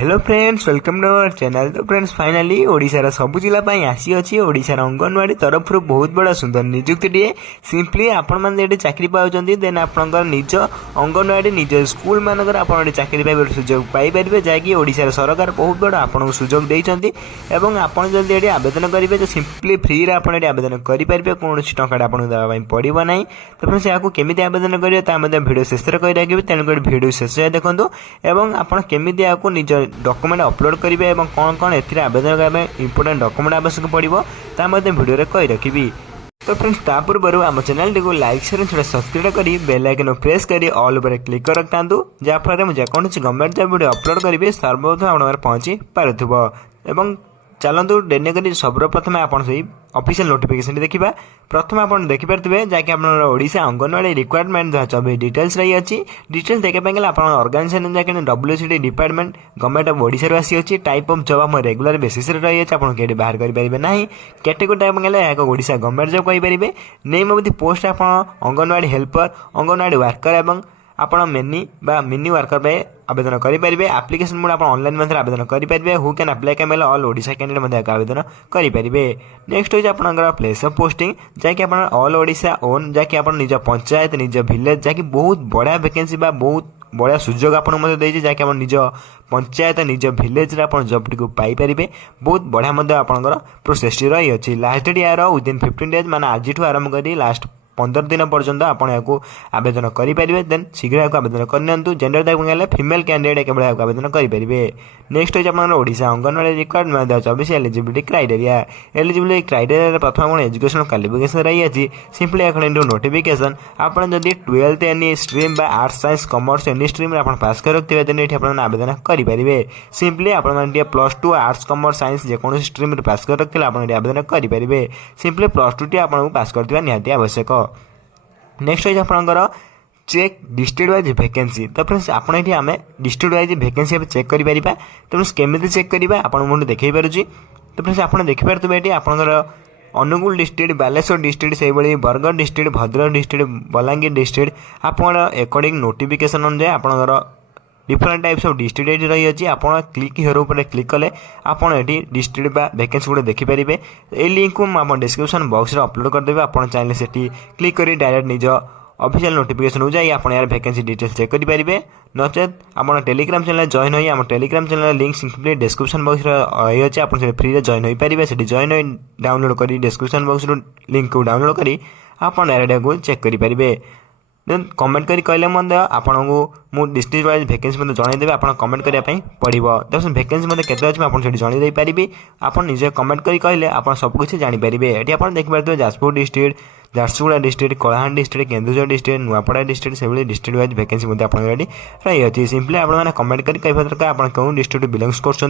Hello friends, welcome to our channel. तो friends finally ओडिशार सबु जिला आसी अच्छी ओडिशार अंगनवाड़ी तरफ बहुत बड़ा सुंदर निजुक्ति सिंपली आपण मैंने ये चाकरी पाँच देन आपंकर निज अंगनवाड़ी निज स्कूल मानक आप चाकरी पाइबार सुजोग पाइपर जहाँकि ओडिशार सरकार बहुत बड़ा आपको सुजोग देती आपड़ जब ये आवेदन करेंगे तो सिंपली फ्री आप आवेदन करेंगे कौन टाँचा आपको देवाई पड़ो ना। तो फ्रेंड्स यहाँ केमी आवेदन करेंगे भिडियो शेष कही रखिए तेणुक भिडियो शेष देखूँ और आप केमी निज डॉक्यूमेंट अपलोड करेंगे और कौन कौन ए आवेदन करने इंपोर्टेंट डॉक्यूमेंट आवश्यक पड़ो ता भिडियो कही रखी। तो फ्रेंड्स ता पूर्व आम channel T like share subscribe कर बेल आइकन प्रेस कर ऑल उपर क्लिक कर रखता जहाँफल मुझे जेकोसी गवर्नमेंट जब वीडियो अपलोड करेंगे सर्वप्रथम आप पहुँची पार्थ्व। चलतु डेने कर सर्वप्रथम आप ऑफिशियल नोटिफिकेशन देखा प्रथम आप देखिपे जहाँकि ओडिशा अंगनवाड़ी रिक्वायरमेंट 2024 डिटेल्स रही अच्छी डिटेल्स देखापी गले आप ऑर्गेनाइजेशन जैसे WCD department government of Odisha आसी अच्छी टाइप ऑफ जॉब हम रेगुलर बेसिस रही है आप बाहर करेंगे ना कैटेगोरी टाइप गले ओडिशा गवर्नमेंट जॉब कहींपर नेम ऑफ द पोस्ट आप अंगनवाड़ी हेल्पर अंगनवाड़ी वर्कर एवं आपण मेनी बा मिनी वर्कर पे आवेदन करेंगे। एप्लिकेशन मोड आप ऑनलाइन मध्य आवेदन करेंगे who can apply camel all Odisha candidate आवेदन करेंगे। नेक्स्ट हूँ आप प्लेस ऑफ पोस्टिंग जहाँकि आप ऑल ओडिशा ओन जहाँकि आप निज पंचायत निज विलेज जहाँकि बहुत बढ़िया वैकेंसी बा बहुत बढ़िया सुजोग आपको जहाँकि आप निज पंचायत निज विलेज जॉब टी पाइपर बहुत बढ़िया आपंकर प्रोसेस रही अच्छी लास्ट डेट यार विदिन 15 डेज माने आज आरंभ कर लास्ट 15 दिन पर्यंत आप आवेदन करेंगे देन शीघ्र यहाँ आवेदन करनी जेंडर देखा फीमेल कैंडिडेट केवल यहाँ आवेदन करेंगे। नेक्स्ट हूँ आप Odisha anganwadi requirement 2024 eligibility criteria eligibility criteria प्रथम आप एजुकेशनल क्वालिफिकेशन रही है सिंपली अकॉर्डिंग टू नोटिफिकेशन आप जब 12th एनी स्ट्रीम बा arts science commerce any stream आप पास कर रखिए देन ये आवेदन करेंगे। सिंपली आप +2 आर्ट्स कॉमर्स साइंस जेकोसी स्ट्रीम पास कर रखिए आप आवेदन करेंगे। सिंपली +2 टी आपको पास कर निहाती आवश्यक। नेक्स्ट है आपंकर चेक डिस्ट्रिक्ट वाइज वैकेंसी। तो फ्रेंड्स आप आम डिस्ट्रिक्ट वाइज वैकेंसी चेक करें तो फ्रेंड्स केमी चेक करेंगे आपको देखी पार्टी। तो फ्रेंड्स आप देखिपे ये आपंकर अनुगुल डिस्ट्रिक्ट बालेश्वर डिस्ट्रिक्ट से Bargarh district Bhadrak district Balangir district आप अकॉर्डिंग नोटिफिकेशन अनुसार आपंकर डिफरेंट टाइप्स ऑफ डिस्ट्रिक्ट रही है आप क्लिक हिरो पर क्लिक कले आपड़ डिस्ट्रिक्ट वैकेंसी गुड देखिपारे। ये लिंक को आप डिस्क्रिप्शन बॉक्स में अपलोड करदेवे आप चाहिए से क्लिक कर डायरेक्ट निज ऑफिशियल नोटिफिकेशन हो जाए आप यार वैकेंसी डिटेल्स चेक करेंगे नचेत आप टेलीग्राम चैनल जॉइन हो आम telegram channel link simply description box रही है आप फ्री जॉइन हो पारे से जॉइन हो डाउनलोड कर डिस्क्रिप्शन बॉक्स लिंक को डाउनलोड कर आप डायरेक्ट को चेक करेंगे। देन कमेंट करी कहले आपको मु डिस्ट्रिक्ट वाइज वैकेंसी जनईदेवी आप कमेंट करने पड़ो तो वैकेंसी मतलब केते अच्छे आपको जनई पारि आप निजे कमेंट करी कहले आप सबकिछ जानीपारे। ये आप देखिए Jajpur district Jharsuguda district Kalahandi district Keonjhar district Nuapada district से डिस्ट्रिक्ट वाइज वैकेंसी आप रही है सिंपली आप कमेंट कर कही दरकार आप कौन डिस्ट्रिक्ट बिलोंग्स कर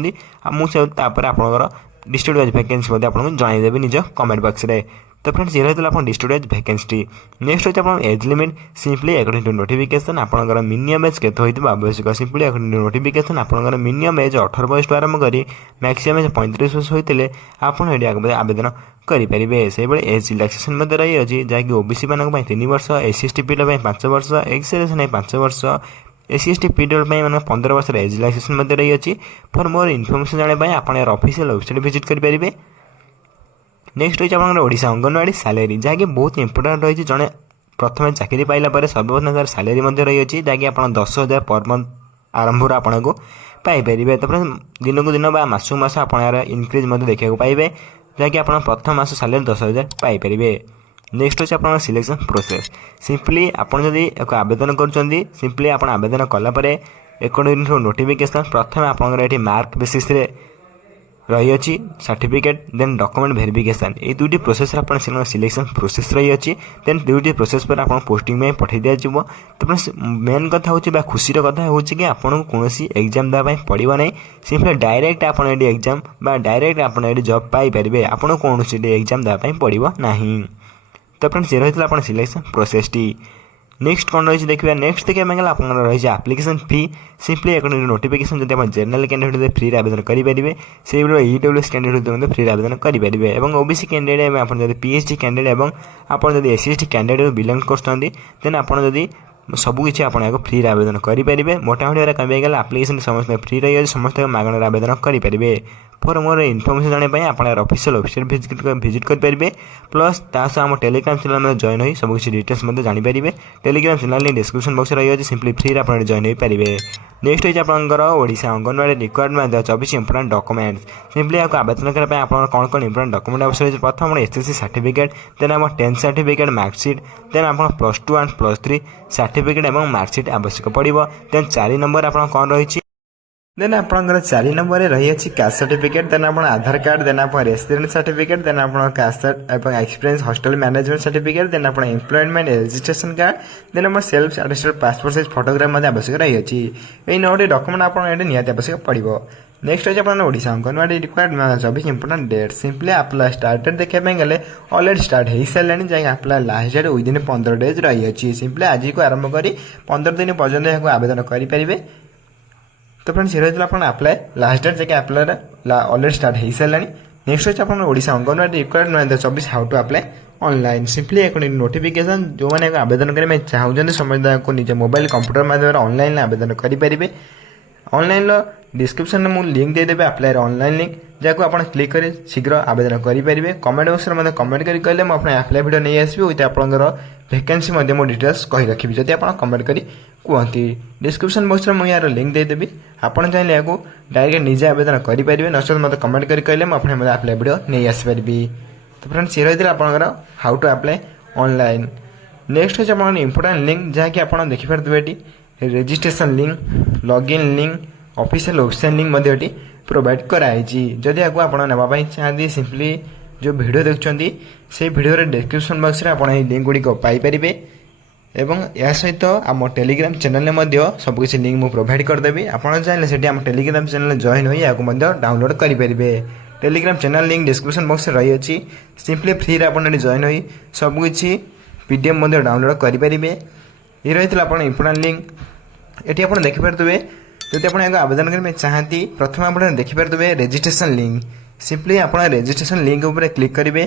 आपंकर डिस्ट्रिक्ट वाइज वैकेंसी आपको जनईदेवी निज कमेंट बॉक्स में। तो फ्रेंड्स ये रही है डिस्ट्रिक्ट वाइज वैकेंसी। नेक्स्ट होता है age limit simply according to notification आपंकर मिनिमम एज केते होइतिबा आवश्यक सिंपली अकॉर्डिंग टू नोटिफिकेशन आपंकर मिनिमम एज 18 वर्ष आरंभ कर मैक्सिमम एज 35 वर्ष होते आप आवेदन करेंगे। से एज रिलैक्सेशन रही है जहाँकि ओबीसी मान 3 वर्ष एससी एसटी पीढ़ी 5 वर्ष एक्स सर्विस 5 वर्ष एससी एसटी पीढ़ी 15 वर्ष एज रिलैक्सेशन रही है। फॉर मोर इनफॉरमेशन जानापी आप ऑफिशियल वेबसाइट विजिट करेंगे। नेक्स्ट होता है ओडिशा अंगनवाड़ी सैलरी जहाँकि बहुत इंपोर्टेंट रही जड़े प्रथम चाकरी पाइला सर्वप्रथम सैलरी रही है जहाँकि आप 10,000 पर मंथ आरंभ आपको पाइपर। तो दिन को दिन मासक मास आप इनक्रिज देखा पाइबे जहाँकि आप प्रथम मास सैलरी 10,000 पाइपर। नेक्स्ट होची आपन सिलेक्शन प्रोसेस सिंपली आपन जदि एक आवेदन करूछंदी सिंपली आपन आवेदन कला परे अकॉर्डिंग टू नोटिफिकेशन प्रथम आपन एठी मार्क बेसिस रे रही अच्छी सर्टिफिकेट देन डॉक्यूमेंट वेरिफिकेशन ये दुईटी प्रोसेस आप सिलेक्शन प्रोसेस रही अच्छी देन दुईटी प्रोसेस पर आप पोस्टिंग में पठाई दिया जाव। तो मेन कथा हूँ खुशी कथा हूँ कि आपको कौन एग्जाम देवाई पड़ो ना सिंपली डायरेक्ट आप एग्जाम डायरेक्ट आप जॉब पाइपर आपको कौन एग्जाम देवाई पड़ो ना। तो फ्रेंड्स ये रही है सिलेक्शन प्रोसेस टी। नेक्स्ट कौन रही देखिए नेक्स्ट देखिए आप रही है application fee simply according to notification जब आप जनरल कैंडिडेट फ्री आवेदन करेंगे से ईडब्ल्यूएस कैंडिडेट फ्री आवेदन करेंगे और ओबीसी कैंडिडेट आप पीएचडी कैंडिडेट और आप एससी एसटी कैंडिडेट बिलोंग कर देन आप सबकि आप फ्री आवेदन करेंगे। मोटामोटी भाव कहते गले आप्लिकेसन समस्त फ्री रही समस्त मागणार आवेदन करेंगे। फॉर मोर इनफर्मेशन जानापी आप ऑफिशियल वेबसाइट विजिट करेंगे। प्लस तासह आम टेलीग्राम चैनल में जॉइन हो सबकि डिटेल्स जानीपारे। Telegram channel link description box रही है सिंपली फ्री आप जॉइन हो पारे। नेक्स्ट होगी आपंकर Odisha anganwadi requirement 24 important documents. Simply आपको आवेदन करने आप कौन कौन इंपोर्टेंट डॉक्यूमेंट आवश्यक है। प्रथम एसएससी सर्टिफिकेट, देन आप 10th सर्टिफिकेट मार्कशीट, देन आप +2 एंड +3 सर्टिफिकेट और मार्कशीट आवश्यक पड़ो। देन 4 नंबर आप कौन रही, देन आपंकर 4 नंबर रही है कास्ट सर्टिफिकेट, देन आप आधार कार्ड, देन आप रेसिडेंट सर्टिफिकेट, देन आप caste experience hostel management certificate, then आप एम्प्लॉयमेंट रजिस्ट्रेशन कार्ड, देन आप self attested passport size photograph आवश्यक रही है। 9टी डॉक्यूमेंट आप निहाती आवश्यक पड़ो। नेक्स्ट होगी आप Odisha anganwadi requirement 24 important date. Simply apply start date देखा गले अलरेडी स्टार्ट हो सारे जैसे apply last date within 15 days रही है। सिंपली आज को आरंभ कर 15 दिन पर्यटन यहाँ आवेदन करेंगे। तो फ्रेंड्स ये रही है अप्लाई लास्ट डेट जैसे अप्लाई अलरेडी स्टार्ट हो सारे। नेक्स्ट होगी आप Odisha anganwadi requirement 24 how to apply online. Simply एक नोटिफिकेशन जो मैंने आवेदन करने चाहते समझ को निज मोबाइल कंप्यूटर माध्यम ऑनलाइन आवेदन करेंगे। ऑनलाइन डिस्क्रिप्शन में मुझे लिंक देदेवे अप्लाई ऑनलाइन लिंक जहाँ आप क्लिक कर शीघ्र आवेदन करेंगे। कमेंट बॉक्स में मतलब कमेंट कर कहले मुझे अप्लाई वीडियो नहीं आसबि विथ आपंकर वैकेंसी मो डिटेल्स कही रखी जब आप कमेंट कर कहती। डिस्क्रिप्शन बॉक्स में मुझे यार लिंक देदेवी आप चाहिए यहाँ डायरेक्ट निजे आवेदन करेंगे। नचेत मतलब कमेंट कर कहले मुझे अप्लाई वीडियो नहीं आसपारि। तो फ्रेंड्स ये रही है आपंकर how to apply online. Next होगी आप इंपोर्टेंट लिंक जहाँकि आप देखिपारे ये registration link, login link, official website link ये प्रोवाइड कराई। जदि आपको आप नापी चाहती सिंपली जो वीडियो देखुं से वीडियो डिस्क्रिप्शन बॉक्स में आप लिंक गुड़िक पाइपर। एवं या सहित आम टेलीग्राम चैनल में सबकि लिंक मुझे प्रोवाइड करदेवी। आप चाहिए से आम टेलीग्राम चैनल जॉइन हो या डाउनलोड करेंगे। Telegram channel link description box रही है सिंपली फ्री आप जॉइन हो सबकि पीडीएफ डाउनलोड करेंगे। ये रही है आप इंपोर्टेंट लिंक ये आप देखिपारे। जब आप आवेदन करने चाहती प्रथम आप देखिपारे रजिस्ट्रेशन लिंक। सिंपली आप रजिस्ट्रेशन लिंक उपर क्लिक करेंगे।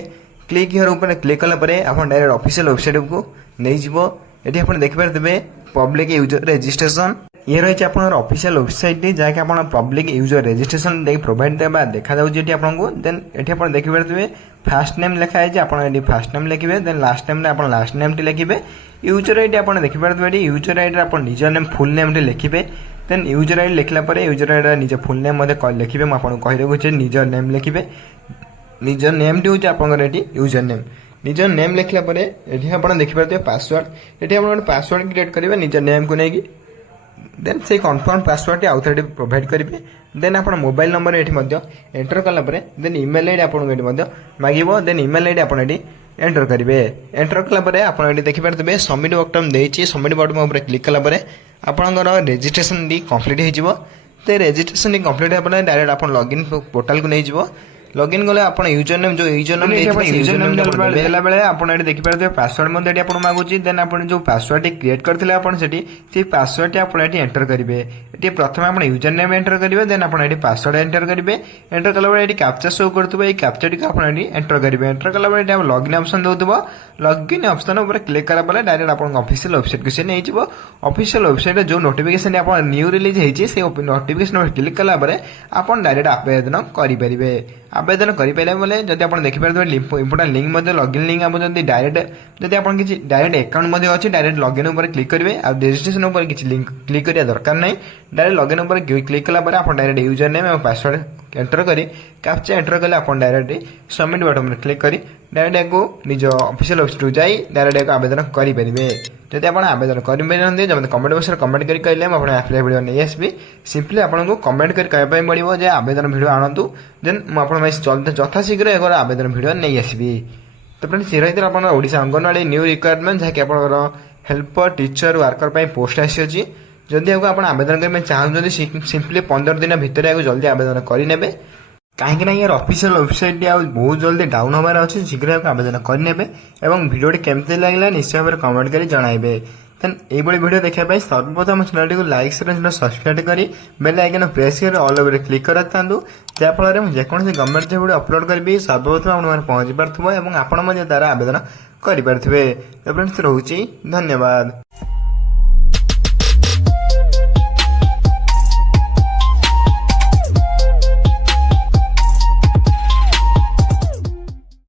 क्लिक हियर ऊपर क्लिक कलापर आप डायरेक्ट ऑफिशियल वेबसाइट को नहीं जीवो। ये आप देखिपारे पब्लिक यूजर रजिस्ट्रेशन ये रही है आप ऑफिशियल वेबसाइट जहाँ कि आप पब्लिक यूजर रजिस्ट्रेशन प्रोवाइड देवा देखा जाऊँगी आपको। देन ये आप देखिपारे फास्ट नेम लिखाई आप फास्ट नेम लिखे। देन लास्ट नेम आप लास्ट नेम लिखे। यूजर आईडी आप देखिपारे यूजर आईडी आप निज नेम फुल नेम लिखे। देन यूजर आईडी लिखला यूजर आईडी निज फुल नेम लिखे। मुझे कही निज नेम लिखे। निज नेम टी हूँ आप यूजर नेम निज नेम लिखला ये आप देखिपारे पासवर्ड ये आप पासवर्ड क्रिएट करेंगे निज नेम को लेकिन। देन से कन्फर्म पासवर्ड आउ थे प्रोवाइड करेंगे। देन आप मोबाइल नंबर ये एंटर कलापर देन ईमेल आईडी आपको ये मांगो। देन ईमेल आईडी आप एंटर करेंगे। एंटर कलापर आप देखिपारे सबमिट बटन देती सबमिट बटन उपर क्लिक कलापर आपंकर रजिस्ट्रेशन कंप्लीट हो। रजिस्ट्रेशन कंप्लीट होगा डायरेक्ट आप लॉगिन पोर्टाल को नहीं जीव। लॉगिन गले आप यूजर नेम जो यूजर नेम देला बेले आप देखिपारे पासवर्ड मध्य आपको मागुची। देन आप जो पासवर्ड क्रिएट करते से पासवर्ड आप एंटर करेंगे। ये प्रथम आप यूजर नेम एंटर करेंगे। देन आप पासवर्ड एंटर करेंगे। एंटर कला ये कैप्चा शो कर कैप्चा टी आप एंटर करेंगे। एंटर कला लॉगिन ऑप्शन दौर लॉगिन ऑप्शन ऊपर क्लिक कला डायरेक्ट आप ऑफिशियल वेबसाइट को सी नहीं जीव। ऑफिशियल वेबसाइट जो नोटिफिकेशन आप न्यू रिलीज होती नोटिफिकेशन क्लिक कला आप डायरेक्ट आवेदन करेंगे। आवेदन करेंगे बोले जब आप देखिपारे इंपोर्टेंट लिंक लॉगिन लिंक आप डायरेक्ट जब आप किसी डायरेक्ट अकाउंट अच्छी डायरेक्ट लॉगिन ऊपर क्लिक करेंगे। आ रजिस्ट्रेशन ऊपर किसी लिंक क्लिक करिया दरकार नहीं। डायरेक्ट लॉगिन ऊपर क्लिक कला आप डायरेक्ट यूजर नेम और पासवर्ड एंटर करी कैप्चा एंटर कले आप डायरेक्ट सबमिट बटन क्लिक करी डायरेक्ट को निज ऑफिशियल वेबसाइट को जाई डायरेक्ट आवेदन करेंगे। जब आप आवेदन करेंगे जब कमेंट बॉक्स में कमेंट कर कहले मुझे अप्लाई वीडियो नहीं आसबि। सिंपली आपको कमेंट कर कहवाई पड़ो जे आवेदन वीडियो आणतु। देन मुझे यथाशीघ्र एक आवेदन वीडियो नहीं आसबि। तो फ्रेंड्स ये रही है आप ओडिशा अंगनवाड़ी न्यू रिक्वायरमेंट जहाँकि आप हेल्पर टीचर वर्कर पोस्ट आसी। जदि आप आवेदन करने चाहते सिंपली 15 दिन भितर जल्दी आवेदन करेंगे। कहीं यार ऑफिशियल वेबसाइट बहुत जल्दी डाउन होबार अच्छे शीघ्र आवेदन करेंगे। और वीडियो केमती लगे निश्चय भाव कमेंट कर जणाइबे। देन ये वीडियो देखा सर्वप्रथम चैनल को लाइक शेयर सब्सक्राइब कर बेल आइकन प्रेस कर ऑल ओवर क्लिक कर था जहाँफल जेकोसी गवर्नमेंट जो वीडियो अपलोड करी सर्वप्रथम आप पहुंची पार्थ और आपण तार आवेदन करें। तो फ्रेंड्स रोचे धन्यवाद।